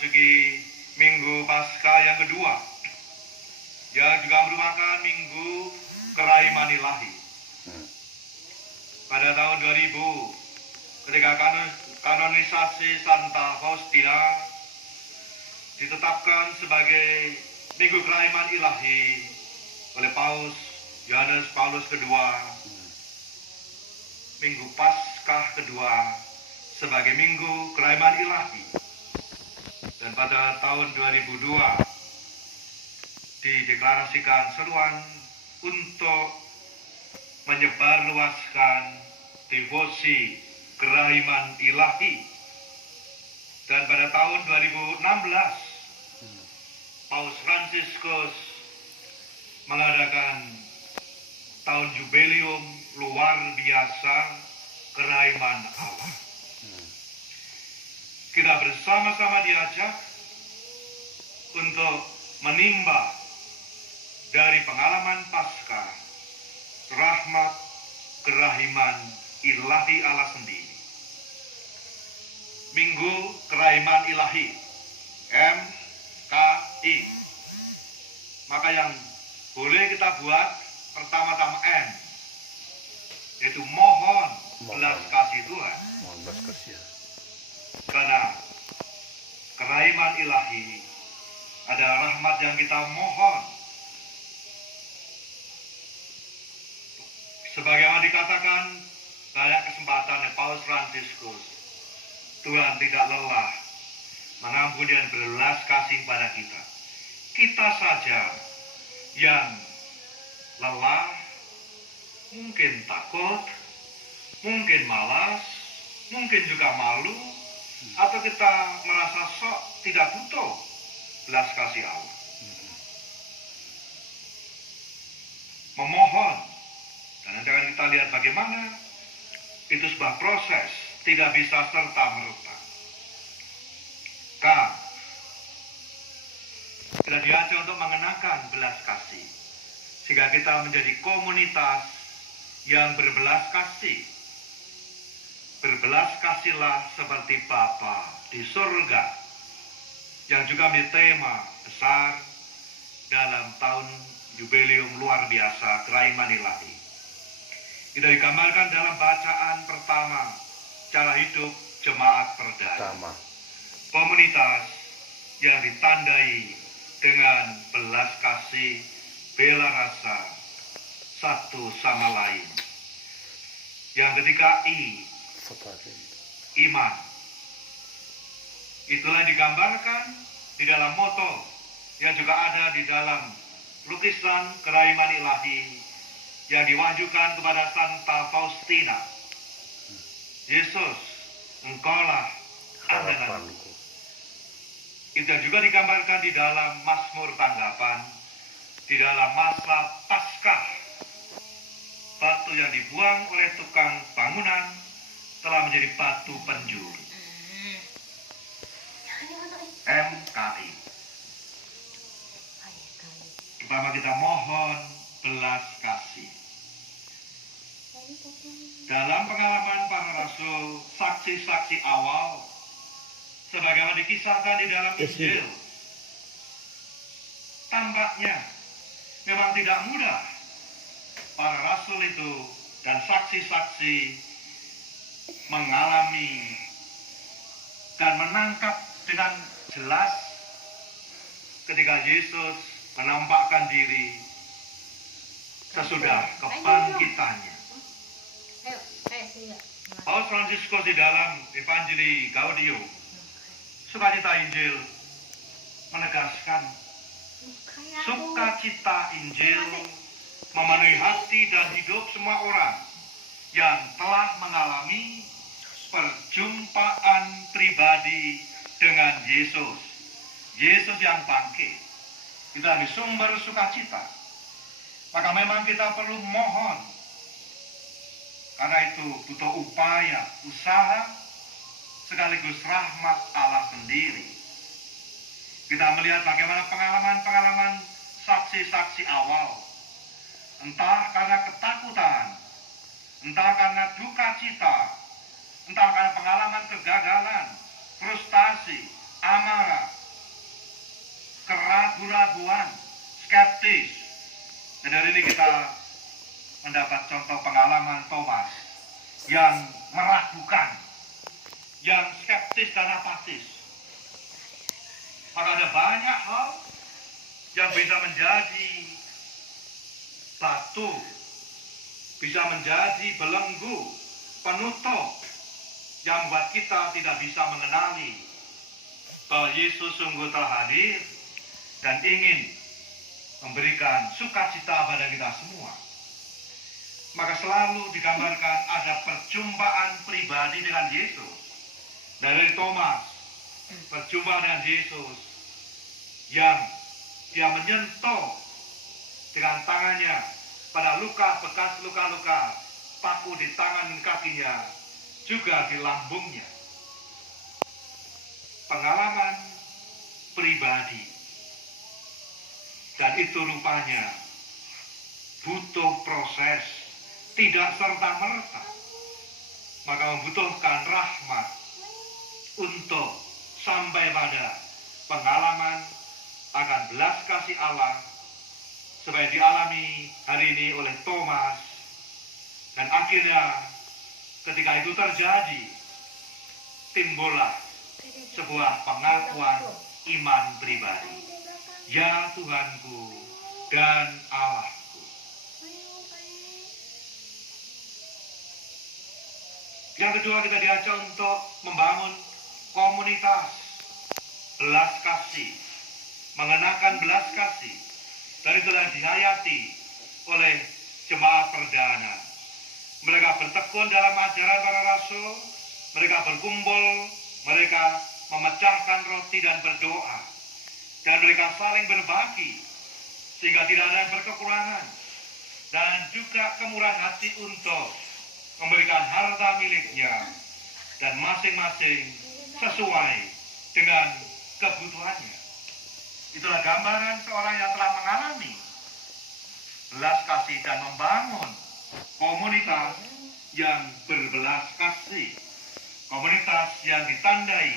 memasuki Minggu Paskah yang kedua, yang juga merupakan Minggu Keraiman Ilahi. Pada tahun 2000, ketika kanonisasi Santa Faustina ditetapkan sebagai Minggu Keraiman Ilahi oleh Paus Yohanes Paulus II, Minggu Paskah kedua sebagai Minggu Keraiman Ilahi. Dan pada tahun 2002 dideklarasikan seruan untuk menyebarluaskan devosi Keraiman Ilahi. Dan pada tahun 2016 Paus Fransiskus mengadakan tahun jubileum luar biasa Keraiman Allah. Kita bersama-sama diajak untuk menimba dari pengalaman Paskah rahmat kerahiman ilahi Allah sendiri. Minggu Keraiman Ilahi, MKI. Maka yang boleh kita buat pertama-tama M, yaitu mohon belas kasih Tuhan. Mohon belas kasih. Karena Keraiman Ilahi adalah rahmat yang kita mohon. Sebagaimana dikatakan banyak kesempatan oleh Paus Fransiskus, Tuhan tidak lelah mengampuni dan berbelas kasih pada kita. Kita saja yang lelah, mungkin takut, mungkin malas, mungkin juga malu, atau kita merasa sok tidak butuh belas kasih Allah. Memohon, dan nanti akan kita lihat bagaimana itu sebuah proses, tidak bisa serta-merta. K, kita diajak untuk mengenakan belas kasih, sehingga kita menjadi komunitas yang berbelas kasih. Berbelas kasihlah seperti Bapa di surga, yang juga menjadi tema besar dalam tahun jubileum luar biasa Keraiman Ilahi. Kita digambarkan dalam bacaan pertama cara hidup jemaat perdana, komunitas yang ditandai dengan belas kasih, bela rasa satu sama lain. Yang ketiga I, iman. Itulah digambarkan di dalam moto yang juga ada di dalam lukisan Keraiman Ilahi yang diwajukan kepada Santa Faustina. Yesus, Engkaulah andalanku. Itu juga digambarkan di dalam Mazmur tanggapan, di dalam masa Paskah. Batu yang dibuang oleh tukang bangunan telah menjadi batu penjuru. MKI. Pertama kita mohon belas kasih. Dalam pengalaman para rasul, saksi-saksi awal, sebagaimana dikisahkan di dalam Injil, tampaknya memang tidak mudah para rasul itu dan saksi-saksi mengalami dan menangkap dengan jelas ketika Yesus menampakkan diri sesudah kebangkitannya. Paus Fransiskus di dalam Evangelii Gaudium, Sukacita Injil, menegaskan sukacita Injil memenuhi hati dan hidup semua orang yang telah mengalami perjumpaan pribadi dengan Yesus. Yesus yang bangkit. Itu adalah sumber sukacita. Maka memang kita perlu mohon. Karena itu butuh upaya, usaha, sekaligus rahmat Allah sendiri. Kita melihat bagaimana pengalaman-pengalaman saksi-saksi awal. Entah karena ketakutan, entah karena duka cita, entah karena pengalaman kegagalan, frustasi, amarah, mendapat contoh pengalaman Thomas yang meragukan, yang skeptis dan apatis. Maka ada banyak hal yang bisa menjadi batu, bisa menjadi belenggu, penutup yang membuat kita tidak bisa mengenali bahwa Yesus sungguh telah hadir dan ingin memberikan sukacita pada kita semua. Maka selalu digambarkan ada perjumpaan pribadi dengan Yesus. Dari Thomas berjumpa dengan Yesus yang dia menyentuh dengan tangannya pada luka, bekas luka-luka paku di tangan dan kakinya, juga di lambungnya. Pengalaman pribadi, dan itu rupanya butuh proses, tidak serta-merta. Maka membutuhkan rahmat untuk sampai pada pengalaman akan belas kasih Allah supaya dialami hari ini oleh Thomas. Dan akhirnya ketika itu terjadi, timbullah sebuah pengakuan iman pribadi. Ya Tuhanku dan Allahku. Yang kedua, kita diajak untuk membangun komunitas belas kasih, mengenakan belas kasih, dan itulah dihayati oleh jemaat perdana. Mereka bertekun dalam ajaran para rasul, mereka berkumpul, mereka memecahkan roti dan berdoa, dan mereka saling berbagi sehingga tidak ada yang berkekurangan, dan juga kemurahan hati untuk memberikan harta miliknya dan masing-masing sesuai dengan kebutuhannya. Itulah gambaran seorang yang telah mengalami belas kasih dan membangun komunitas yang berbelas kasih, komunitas yang ditandai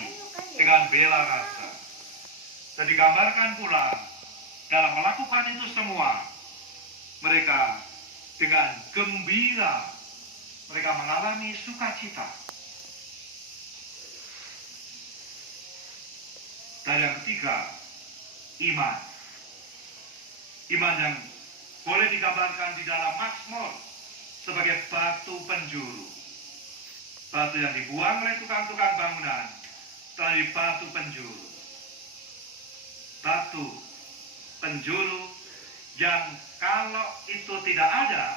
dengan bela rasa. Dan digambarkan pula dalam melakukan itu semua, mereka dengan gembira, mereka mengalami sukacita. Dan yang ketiga, iman. Iman yang boleh digambarkan di dalam Mazmur sebagai batu penjuru. Batu yang dibuang oleh tukang-tukang bangunan telah jadi batu penjuru. Batu penjuru yang kalau itu tidak ada,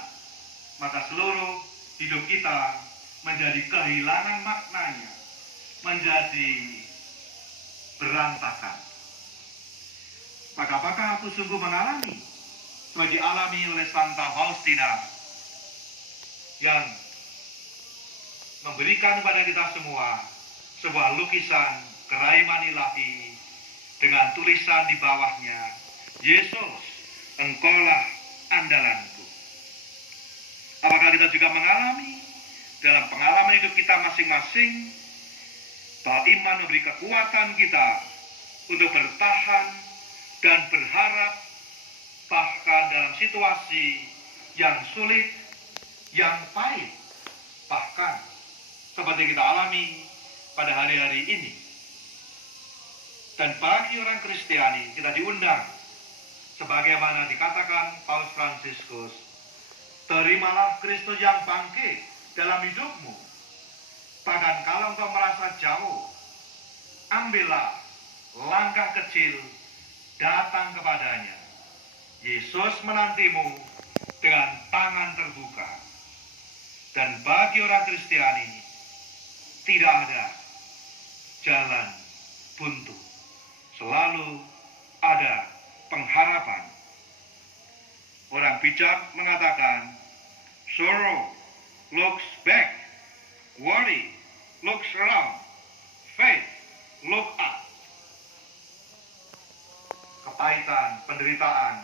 maka seluruh hidup kita menjadi kehilangan maknanya, menjadi berantakan. Maka apakah aku sungguh mengalami seperti dialami oleh Santa Faustina yang memberikan kepada kita semua sebuah lukisan keraiman ilahi dengan tulisan di bawahnya, Yesus, Engkaulah andalanku. Apakah kita juga mengalami dalam pengalaman hidup kita masing-masing bahwa iman memberi kekuatan kita untuk bertahan dan berharap bahkan dalam situasi yang sulit, yang pahit, bahkan seperti kita alami pada hari-hari ini. Dan bagi orang Kristiani, kita diundang sebagaimana dikatakan Paus Fransiskus, terimalah Kristus yang bangkit dalam hidupmu. Bahkan kalau engkau merasa jauh, ambillah langkah kecil, datang kepadanya. Yesus menantimu dengan tangan terbuka. Dan bagi orang Kristiani, tidak ada jalan buntu. Selalu ada pengharapan. Orang bijak mengatakan, sorrow looks back, worry looks around, faith look up. Kepahitan, penderitaan,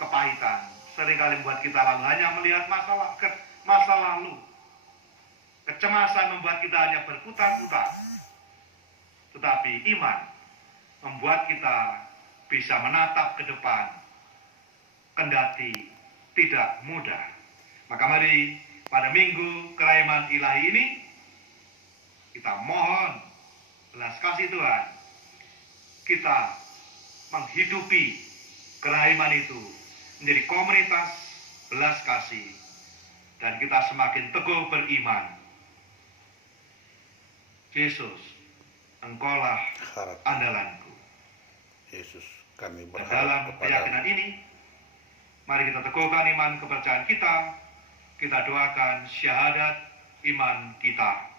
kepahitan seringkali membuat kita lalu hanya melihat masa lalu. Kecemasan membuat kita hanya berputar-putar. Tetapi iman membuat kita bisa menatap ke depan, kendati tidak mudah. Maka mari pada minggu kerahiman ilahi ini kita mohon belas kasih Tuhan. Kita menghidupi kerahiman itu menjadi komunitas belas kasih, dan kita semakin teguh beriman. Yesus, Engkaulah andalanku. Yesus, kami Dan berharap dalam kepada keyakinan ini, mari kita teguhkan iman kepercayaan kita. Kita doakan syahadat iman kita.